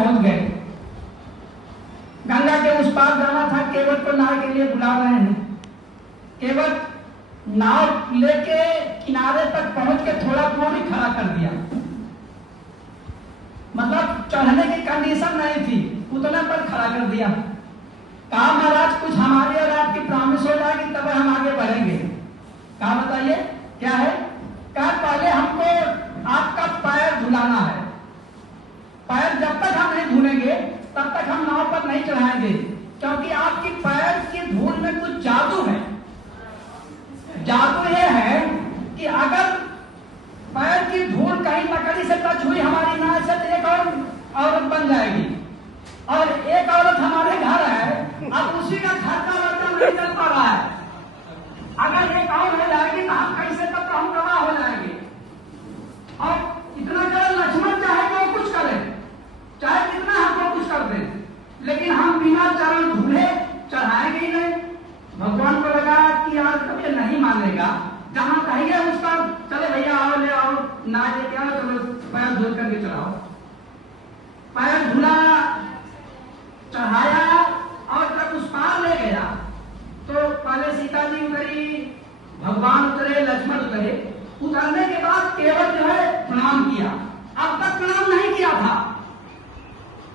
पहुंच गए। गंगा के उस पार जाना था, केवट को नाव के लिए बुला रहे हैं। केवट नाव लेके किनारे तक पहुंच के थोड़ा दूर ही खड़ा कर दिया, मतलब चढ़ने की कंडीशन नहीं थी, उतने पर खड़ा कर दिया। कहा महाराज कुछ हमारी और आपकी प्रॉमिस हो जाएगी तब हम आगे बढ़ेंगे। कहा बताइए क्या है? कहा पहले हमको आपका पैर धुलाना है, पैर जब तक हम नहीं धुलेंगे तब तक हम नाव पर नहीं चढ़ाएंगे, क्योंकि आपकी पैर की धूल में कुछ जादू है। जादू ये है कि अगर पैर की धूल कहीं लकड़ी से टच हुई हमारी नाव से तो एक और औरत बन जाएगी, और एक औरत हमारे घर है, अब उसी का घर का बर्तन नहीं चल पा रहा है। अगर एक और हो जाएगी तो हम कैसे तब हम तबाह हो जाएंगे। और इतना कर लक्ष्मण चाहे वो कुछ करे, चाहे कितना हमको कुछ कर दे, लेकिन हम बिना चरण धुले चढ़ाएंगे ही नहीं। भगवान को लगा कि यार कभी नहीं मानेगा, जहां कहिए उसका चले भैया आओ ले आओ ना लेके आओ, चलो पैर धुल करके चढ़ाओ। पैर धुला, चढ़ाया, और जब उस पार ले गया तो पहले सीता जी उतरी, भगवान उतरे, लक्ष्मण उतरे। उतरने के बाद केवट जो है प्रणाम किया। अब तक प्रणाम नहीं किया था,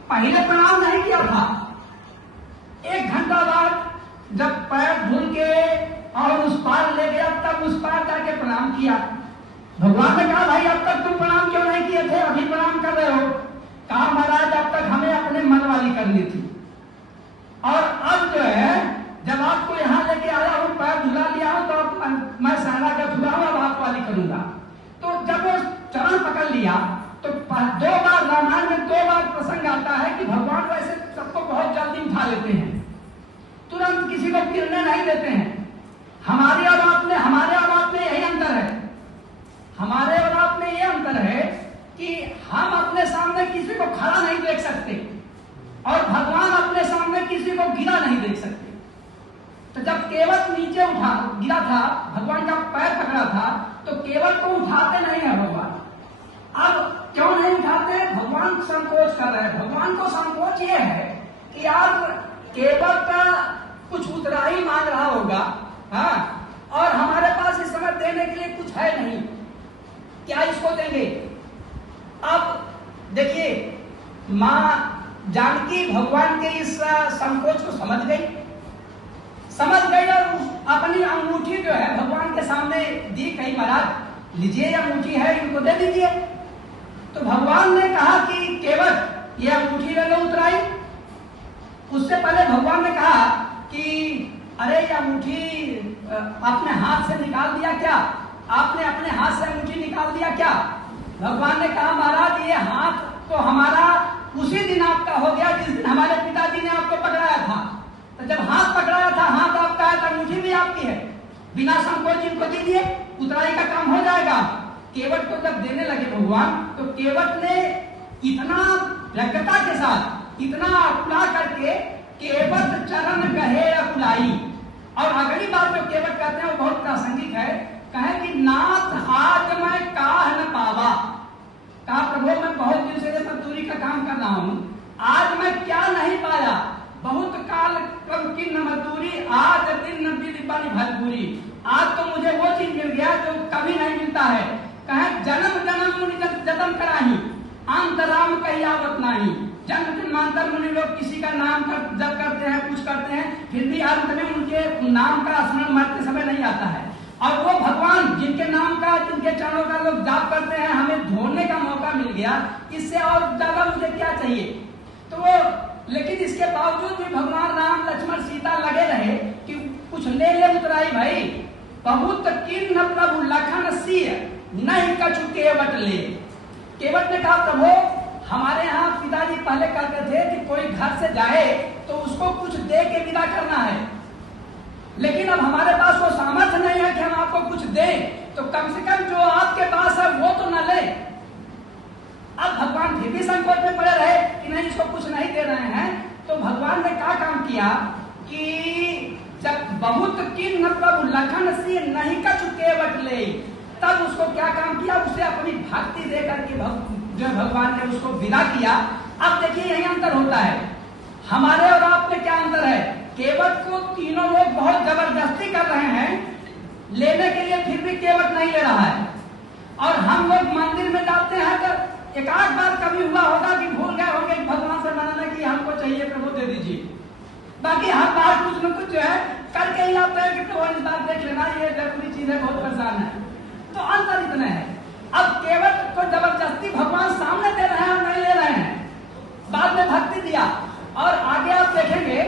पहले प्रणाम नहीं किया था। 1 घंटा बाद जब पैर धुल के और उस पार ले गया तब उस पार जाके प्रणाम किया। भगवान ने कहा भाई अब तक तुम प्रणाम क्यों नहीं किए थे, अभी प्रणाम कर रहे हो? कहा महाराज अब तक हमें अपने मन वाली करनी थी, और अब जो है जब आपको यहाँ लेके आया हूँ, पैर धुला लिया हूँ, तो मैं सहरा का धुला हूँ, अब आप वाली करूंगा। तो जब वो चरण पकड़ लिया तो 2 बार रामायण में 2 बार प्रसंग आता है कि भगवान वैसे सबको बहुत जल्दी उठा लेते हैं, तुरंत किसी को गिरने नहीं देते हैं। हमारे और आप में यही अंतर है, हमारे और आप में यह अंतर है कि हम अपने सामने किसी को खड़ा नहीं देख सकते, और भगवान अपने सामने किसी को गिरा नहीं देख सकते। तो जब केवट नीचे गिरा था, भगवान का पैर पकड़ा था, तो केवट को उठाते नहीं है भगवान। अब क्यों नहीं उठाते? भगवान संकोच कर रहे हैं। भगवान को संकोच ये है कि यार केवट का कुछ उतराही मांग रहा होगा, हाँ, और हमारे पास इस समय देने के लिए कुछ है नहीं, क्या इसको देंगे? अब देखिए, मां जानकी भगवान के इस संकोच को समझ गई और अपनी अंगूठी जो है भगवान के सामने दी, कही महाराज लीजिए ये अंगूठी है, इनको दे दीजिए। तो भगवान ने कहा कि केवट ये अंगूठी ले लो उतराई। उससे पहले भगवान ने कहा कि अरे ये अंगूठी आपने हाथ से निकाल दिया क्या? आपने अपने हाथ से अंगूठी निकाल दिया क्या? भगवान ने कहा महाराज ये हाथ तो हमारा उसी दिन आपका हो गया जिस दिन हमारे पिताजी ने आपको पकड़ाया था। तो जब हाथ पकड़ाया था, हाथ आपका है, तो अंगूठी भी आपकी है। बिना संकोच इनको दीजिए, उतराई का काम हो जाएगा। केवट को जब देने लगे भगवान, तो केवट ने इतना व्यग्रता के साथ, इतना अकुला करके केवट चरण कहे अकुलाई। और अगली बात जो केवट कहते हैं वो बहुत प्रासंगिक है, कहे कि नाथ आज मैं काह न पावा। कहा प्रभु मैं बहुत दिन से मजदूरी का काम कर रहा हूँ, आज मैं क्या नहीं पाया, बहुत काल कम की न मजदूरी, आज दिन न बनी भरपूरी। आज तो मुझे वो चीज मिल गया जो कभी नहीं मिलता है। कहे जन्म जन्म मुनि जतन कराही, अंतराम कहियावत नाही। जन्म जन्मांतर मुनि लोग किसी का नाम जप करते हैं, कुछ करते हैं, फिर भी अंत में उनके नाम का स्मरण मरते समय नहीं आता है। और वो भगवान जिनके नाम का, जिनके चरणों का लोग जाप करते हैं, हमें ढूंढने का मौका मिल गया, इससे और ज्यादा मुझे क्या चाहिए? तो वो, लेकिन इसके बावजूद भी भगवान राम लक्ष्मण सीता लगे रहे कि कुछ ले ले उतराई भाई। बहुत किन्न प्रभु लखन सिय नहीं कछु केवट ले। केवट ने कहा प्रभु हमारे यहाँ पिताजी पहले कहते थे कि कोई घर से जाए तो उसको कुछ दे के विदा करना है, लेकिन अब हमारे पास वो सामर्थ्य नहीं है कि हम आपको कुछ दें, तो कम से कम जो आपके पास है वो तो न ले। अब भगवान फिर भी संकोच में पड़े रहे कि नहीं इसको कुछ नहीं दे रहे हैं। तो भगवान ने क्या काम किया कि जब बहुत किन्न प्रभु लखन से नहीं कछु केवट ले, तब उसको क्या काम किया, उसे अपनी भक्ति देकर के जो भगवान ने उसको विदा किया। अब देखिए यही होता है। हमारे और आप में क्या अंतर है? केवट को तीनों लोग बहुत जबरदस्ती कर रहे हैं लेने के लिए, फिर भी केवट नहीं ले रहा है। और हम लोग मंदिर में जाते हैं तो एक आध बार कभी हुआ होगा कि भूल गए होंगे भगवान से मांगना कि हमको चाहिए प्रभु दे दीजिए, बाकी हर बार कुछ न कुछ जो है करके ही आते हैं कि प्रभु इस बार देख लेना, ये जरूरी चीज है, बहुत परेशान है। तो अंतर इतना है। अब केवट को जबरदस्ती भगवान सामने दे रहे हैं और नहीं ले रहे हैं, बाद में भक्ति दिया। और आगे आप देखेंगे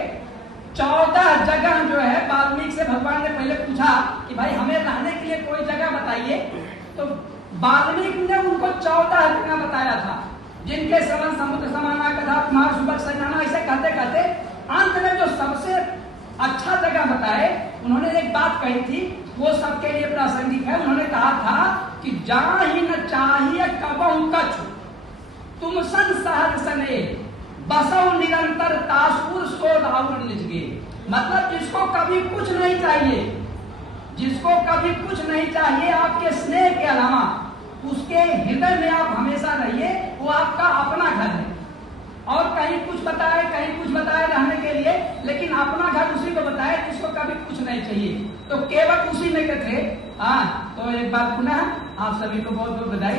14 जगह जो है वाल्मीकि से भगवान ने पहले पूछा कि भाई हमें रहने के लिए कोई जगह बताइए, तो वाल्मीकि ने उनको 14 जगह बताया था, जिनके श्रवण समुद्र समाना कथा कुमार सुबह सजाना, ऐसे कहते कहते अंत में जो सबसे अच्छा जगह बताए, उन्होंने एक बात कही थी, वो सबके लिए प्रासंगिक है। उन्होंने कहा था कि जाहि न चाहिए कबहु कछु तुम सन सहज सने बसौ निरंतर तासुर सो राहुल निजगे। मतलब जिसको कभी कुछ नहीं चाहिए, जिसको कभी कुछ नहीं चाहिए आपके स्नेह के अलावा, उसके हृदय में आप हमेशा रहिए, वो आपका अपना घर है। और कहीं कुछ बताए कहीं कुछ बताए रहने के लिए, लेकिन अपना घर उसी को बताए जिसको कभी कुछ नहीं चाहिए। तो केवट उसी में के थे। हाँ, तो एक बार पुनः आप सभी को बहुत बहुत बधाई।